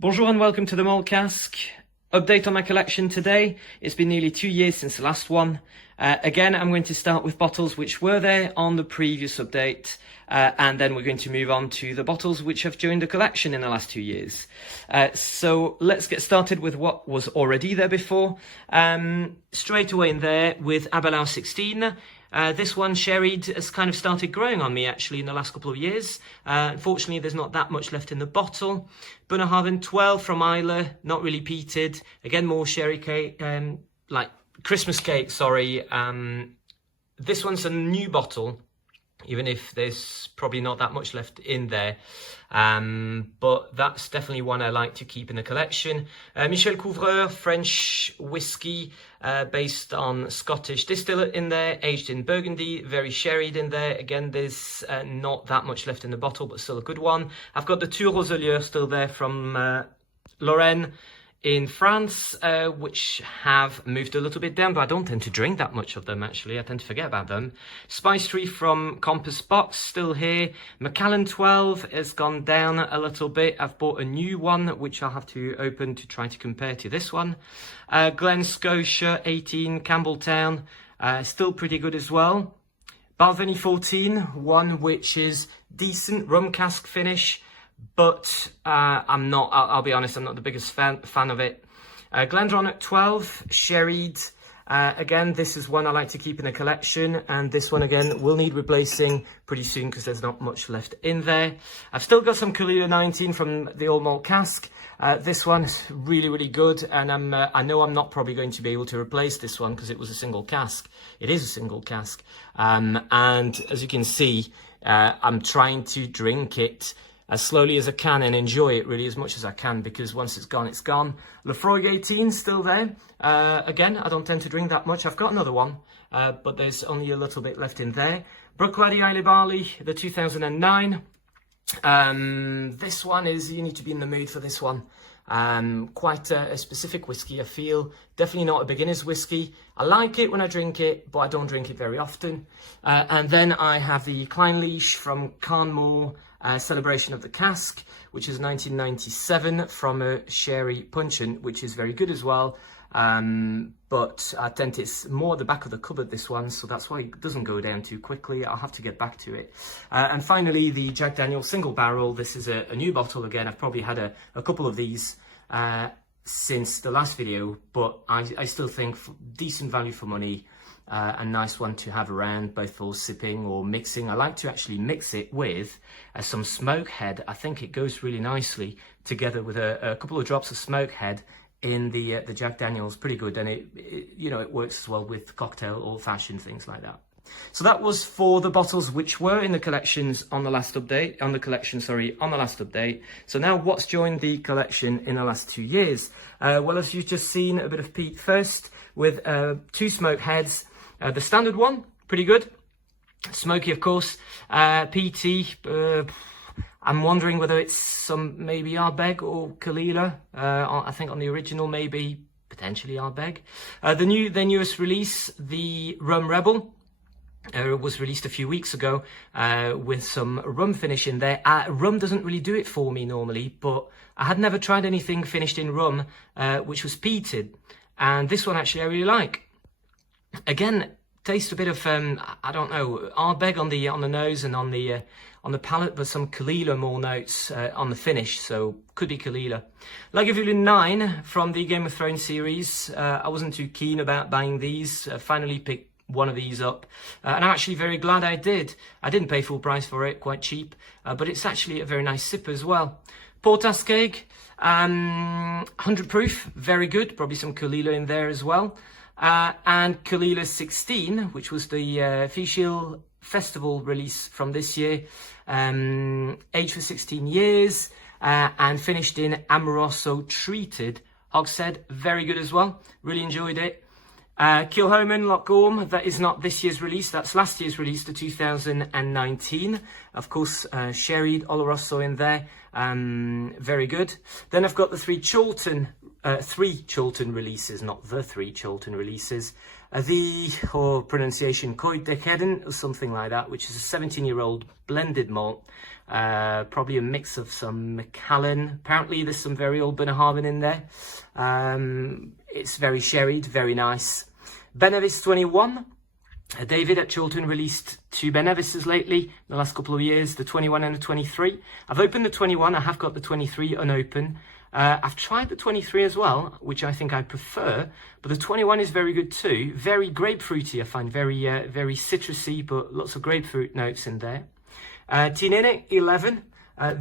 Bonjour and welcome to the Malt Cask. Update on my collection today. It's been nearly 2 years since the last one. Again, I'm going to start with bottles which were there on the previous update, and then we're going to move on to the bottles which have joined the collection in the last 2 years. So let's get started with what was already there before. Straight away in there with Aberlour 16. This one, sherried, has kind of started growing on me actually in the last couple of years. Unfortunately, there's not that much left in the bottle. Bunnahabhain 12 from Islay, not really peated. Again, more sherry cake, like Christmas cake, sorry. This one's a new bottle, even if there's probably not that much left in there. But that's definitely one I like to keep in the collection. Michel Couvreur, French whiskey, based on Scottish distillate in there, aged in Burgundy, very sherried in there. Again, there's not that much left in the bottle, but still a good one. I've got the Two Roseliers still there from Lorraine in France, which have moved a little bit down, but I don't tend to drink that much of them actually. I tend to forget about them. Spice Tree from Compass Box still here. Macallan 12 has gone down a little bit. I've bought a new one which I'll have to open to try to compare to this one. Glen Scotia 18, Campbelltown, still pretty good as well. Balvenie 14, one which is decent rum cask finish, but I'll be honest, I'm not the biggest fan of it. Glendronach 12, sherried. Again, this is one I like to keep in the collection, and this one again will need replacing pretty soon because there's not much left in there. I've still got some Caligula 19 from the Old Malt Cask. This one is really, really good, and I know I'm not probably going to be able to replace this one because it was a single cask. It is a single cask, and as you can see, I'm trying to drink it as slowly as I can and enjoy it really as much as I can, because once it's gone, it's gone. Lefroy 18 still there. Again, I don't tend to drink that much. I've got another one, but there's only a little bit left in there. Bruichladdich Islay Barley, the 2009. This one is, you need to be in the mood for this one. Quite a specific whiskey, I feel. Definitely not a beginner's whiskey. I like it when I drink it, but I don't drink it very often. And then I have the Clynelish from Carnmore, Celebration of the Cask, which is 1997 from a sherry puncheon, which is very good as well. But I tend it's more at the back of the cupboard, this one, so that's why it doesn't go down too quickly. I'll have to get back to it. And finally, the Jack Daniel's single barrel. This is a new bottle again. I've probably had a couple of these since the last video, but I still think decent value for money. A nice one to have around, both for sipping or mixing. I like to actually mix it with some smoke head. I think it goes really nicely together with a couple of drops of smoke head in the Jack Daniel's. Pretty good, and it works as well with cocktail, old-fashioned, things like that. So that was for the bottles which were in the collections on the last update, on the last update. So now what's joined the collection in the last 2 years? Well, as you've just seen, a bit of peat first with 2 smoke heads. The standard one, pretty good. Smoky, of course. PT, I'm wondering whether it's some maybe Ardbeg or Caligula. I think on the original, maybe potentially Ardbeg. Their newest release, the Rum Rebel, was released a few weeks ago with some rum finish in there. Rum doesn't really do it for me normally, but I had never tried anything finished in rum which was peated, and this one actually I really like. Again, tastes a bit of I don't know, Ardbeg on the nose and on the palate, but some Caligula more notes on the finish, so could be Caligula. Lagavulin 9 from the Game of Thrones series. I wasn't too keen about buying these. Finally picked one of these up, and I'm actually very glad I did. I didn't pay full price for it, quite cheap, but it's actually a very nice sip as well. Port Ascaig, 100 proof, very good. Probably some Caligula in there as well. And Caligula 16, which was the Fischl Festival release from this year, aged for 16 years, and finished in Amoroso treated hogshead. Very good as well. Really enjoyed it. Kilchoman Loch Gorm, that is not this year's release, that's last year's release, the 2019. Of course, sherried Oloroso in there. Very good. Then I've got the three Chiltern releases, not the three Chiltern releases. or pronunciation, Coit de Kedden, or something like that, which is a 17-year-old blended malt. Probably a mix of some Macallan. Apparently there's some very old Bunnahabhain in there. It's very sherried, very nice. Benevis 21. David at Chiltern released 2 Benevises lately, in the last couple of years, the 21 and the 23. I've opened the 21, I have got the 23 unopened. I've tried the 23 as well, which I think I prefer, but the 21 is very good too. Very grapefruity, I find, very citrusy, but lots of grapefruit notes in there. Tinine 11.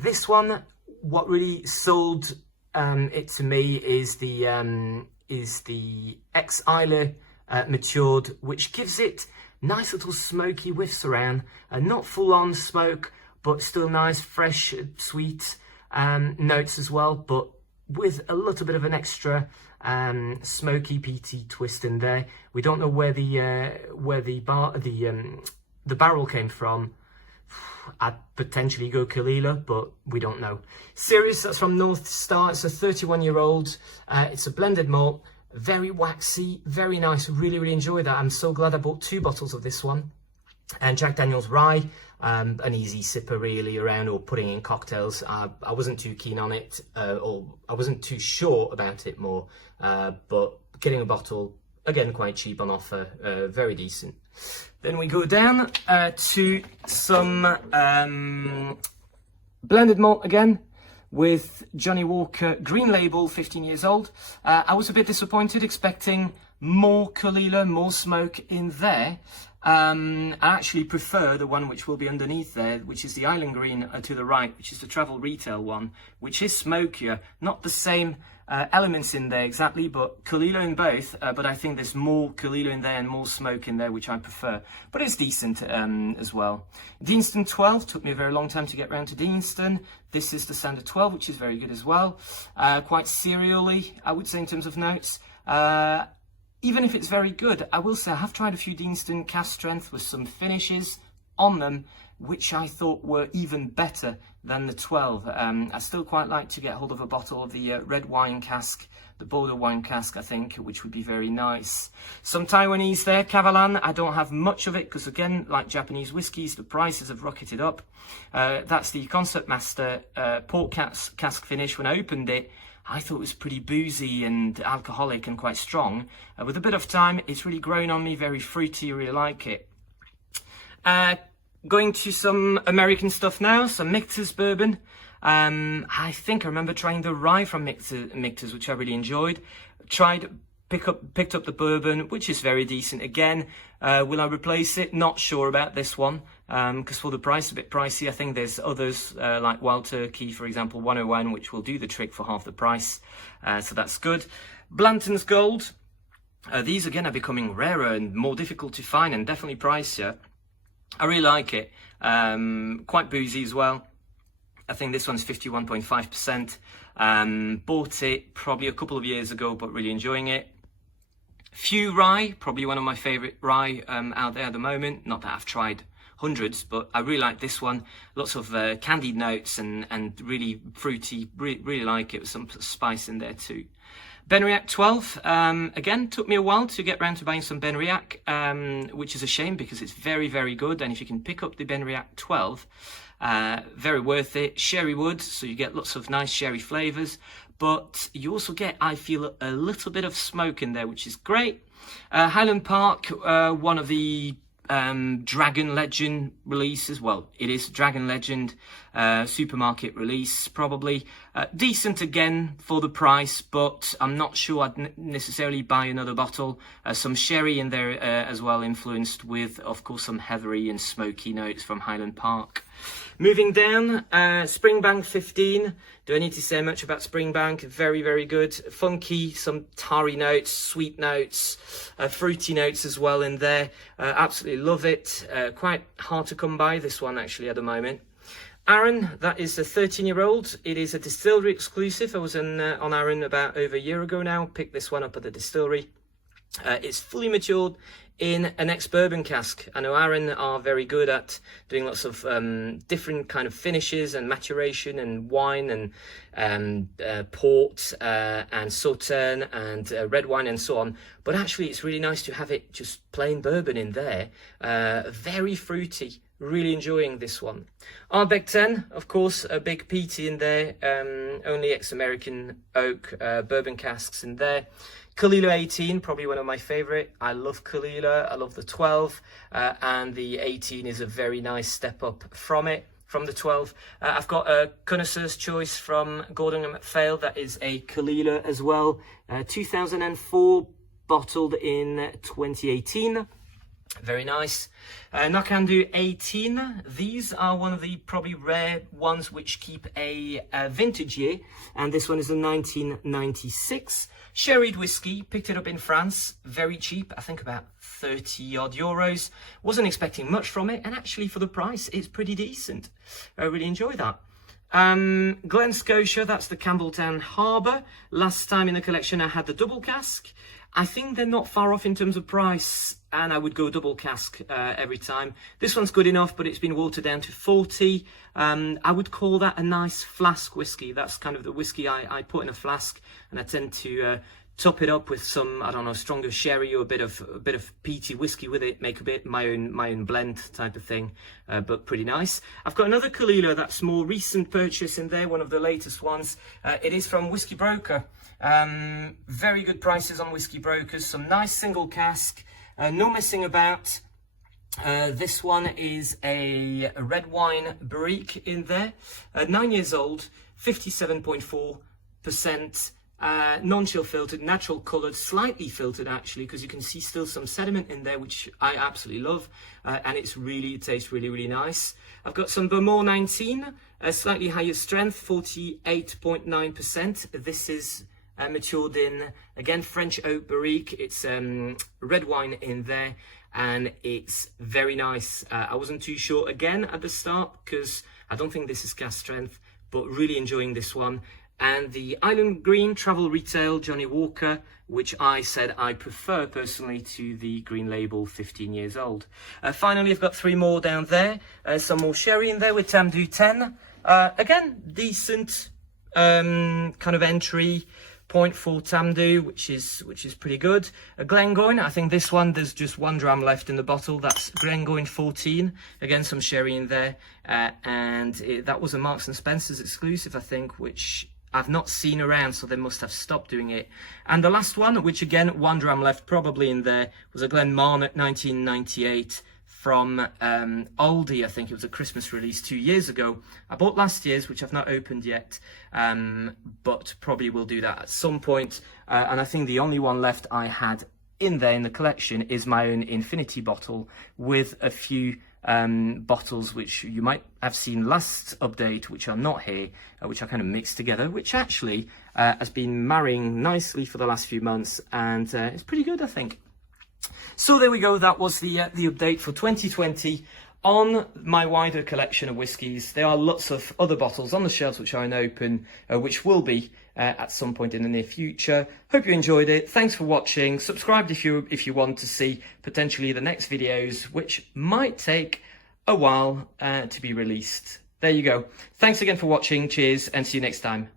This one, what really sold it to me is the ex-Islay matured, which gives it nice little smoky whiffs around, not full-on smoke, but still nice, fresh, sweet notes as well, but with a little bit of an extra smoky, peaty twist in there. We don't know where the barrel came from. I'd potentially go Kalila, but we don't know. Sirius, that's from North Star. It's a 31-year-old. It's a blended malt. Very waxy, very nice. Really, really enjoy that. I'm so glad I bought 2 bottles of this one. And Jack Daniel's Rye, an easy sipper really around, or putting in cocktails. I wasn't too keen on it, or I wasn't too sure about it more. But getting a bottle, again, quite cheap on offer, very decent. Then we go down to some blended malt again, with Johnny Walker Green Label, 15 years old. I was a bit disappointed, expecting more Kalila, more smoke in there. I actually prefer the one which will be underneath there, which is the Island Green to the right, which is the travel retail one, which is smokier. Not the same elements in there exactly, but Kalila in both, but I think there's more Kalila in there and more smoke in there, which I prefer, but it's decent as well. Deanston 12, took me a very long time to get around to Deanston. This is the standard 12, which is very good as well. Quite cereally, I would say, in terms of notes. Even if it's very good, I will say I have tried a few Deanston cask strength with some finishes on them, which I thought were even better than the 12. I still quite like to get hold of a bottle of the red wine cask, the Bordeaux wine cask, I think, which would be very nice. Some Taiwanese there, Kavalan. I don't have much of it because, again, like Japanese whiskies, the prices have rocketed up. That's the Concert Master port cask finish. When I opened it, I thought it was pretty boozy and alcoholic and quite strong. With a bit of time, it's really grown on me, very fruity, I really like it. Going to some American stuff now, some Michter's bourbon. I think I remember trying the rye from Michter's, which I really enjoyed. Picked up the bourbon, which is very decent. Again, will I replace it? Not sure about this one, because for the price, a bit pricey. I think there's others like Wild Turkey, for example, 101, which will do the trick for half the price. So that's good. Blanton's Gold. These again are becoming rarer and more difficult to find, and definitely pricier. I really like it. Quite boozy as well. I think this one's 51.5%. Bought it probably a couple of years ago, but really enjoying it. Few Rye, probably one of my favourite rye out there at the moment. Not that I've tried hundreds, but I really like this one. Lots of candied notes and really fruity. Really like it, with some spice in there too. Benriach 12, again, took me a while to get round to buying some Benriach, which is a shame because it's very, very good. And if you can pick up the Benriach 12, very worth it. Sherry wood, so you get lots of nice sherry flavours, but you also get, I feel, a little bit of smoke in there, which is great. Highland Park, one of the Dragon Legend releases. Well, it is Dragon Legend supermarket release, probably. Decent again for the price, but I'm not sure I'd necessarily buy another bottle. Some sherry in there as well, influenced with, of course, some heathery and smoky notes from Highland Park. Moving down, Springbank 15. Do I need to say much about Springbank? Very, very good. Funky, some tarry notes, sweet notes, fruity notes as well in there. Absolutely love it. Quite hard to come by, this one, actually, at the moment. Arran, that is a 13-year-old. It is a distillery exclusive. I was on Arran about over a year ago now. Picked this one up at the distillery. It's fully matured in an ex-bourbon cask. I know Aaron are very good at doing lots of different kind of finishes and maturation and wine and port and Sauterne and red wine and so on. But actually it's really nice to have it just plain bourbon in there. Very fruity. Really enjoying this one. Ardbeg 10, of course, a big peaty in there. Only ex-American oak bourbon casks in there. Kalila 18, probably one of my favorite. I love Kalila, I love the 12, and the 18 is a very nice step up from it, from the 12. I've got a connoisseur's choice from Gordon and MacPhail, that is a Kalila as well. 2004, bottled in 2018. Very nice. Nakhandu 18. These are one of the probably rare ones which keep a vintage year, and this one is a 1996 sherried whiskey. Picked it up in France, very cheap, I think about 30 odd euros. Wasn't expecting much from it, and actually for the price it's pretty decent. I really enjoy that. Glen Scotia, that's the Campbelltown Harbour. Last time in the collection I had the double cask. I think they're not far off in terms of price, and I would go double cask every time. This one's good enough, but it's been watered down to 40. I would call that a nice flask whiskey. That's kind of the whiskey I put in a flask, and I tend to top it up with some, I don't know, stronger sherry or a bit of peaty whiskey with it, make a bit my own blend type of thing, but pretty nice. I've got another Kalila that's more recent purchase in there, one of the latest ones. It is from Whisky Broker. Very good prices on Whisky Brokers, some nice single cask, no messing about. This one is a red wine barrique in there, 9 years old, 57.4%. Non-chill filtered, natural coloured, slightly filtered actually, because you can see still some sediment in there, which I absolutely love, and it tastes really nice. I've got some Vermont 19, slightly higher strength, 48.9%. This is matured in, again, French oak barrique. It's red wine in there, and it's very nice. I wasn't too sure again at the start because I don't think this is cask strength, but really enjoying this one. And the Island Green Travel Retail Johnny Walker, which I said I prefer personally to the Green Label 15 years old. Finally, I've got 3 more down there. Some more sherry in there with Tamdhu 10. Again, decent kind of entry point for Tamdhu, which is pretty good. A Glengoyne, I think this one, there's just 1 dram left in the bottle. That's Glengoyne 14. Again, some sherry in there. That was a Marks and Spencer's exclusive, I think, which I've not seen around, so they must have stopped doing it. And the last one, which again, 1 dram left probably in there, was a Glenmarnock 1998 from Aldi. I think it was a Christmas release 2 years ago. I bought last year's, which I've not opened yet, but probably will do that at some point. And I think the only one left I had in there in the collection is my own Infinity bottle with a few bottles which you might have seen last update, which are not here, which I kind of mixed together, which actually has been marrying nicely for the last few months, and it's pretty good, I think. So there we go. That was the update for 2020 on my wider collection of whiskies. There are lots of other bottles on the shelves which are unopened, which will be at some point in the near future. Hope you enjoyed it. Thanks for watching. Subscribe if you want to see potentially the next videos, which might take a while to be released. There you go. Thanks again for watching. Cheers, and see you next time.